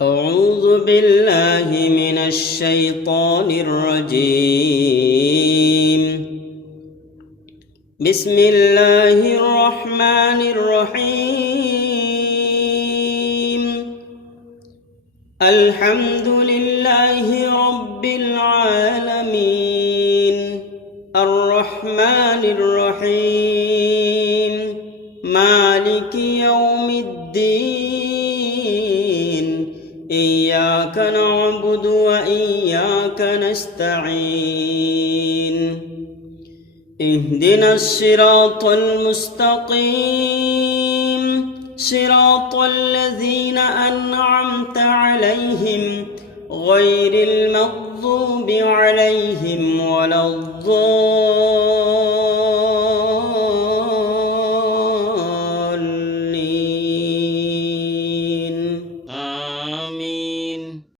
أعوذ بالله من الشيطان الرجيم. بسم الله الرحمن الرحيم. الحمد لله رب العالمين الرحمن الرحيم مالك يوم الدين. إياك نعبد وإياك نستعين. اهدنا الصراط المستقيم صراط الذين أنعمت عليهم غير المغضوب عليهم ولا الضالين.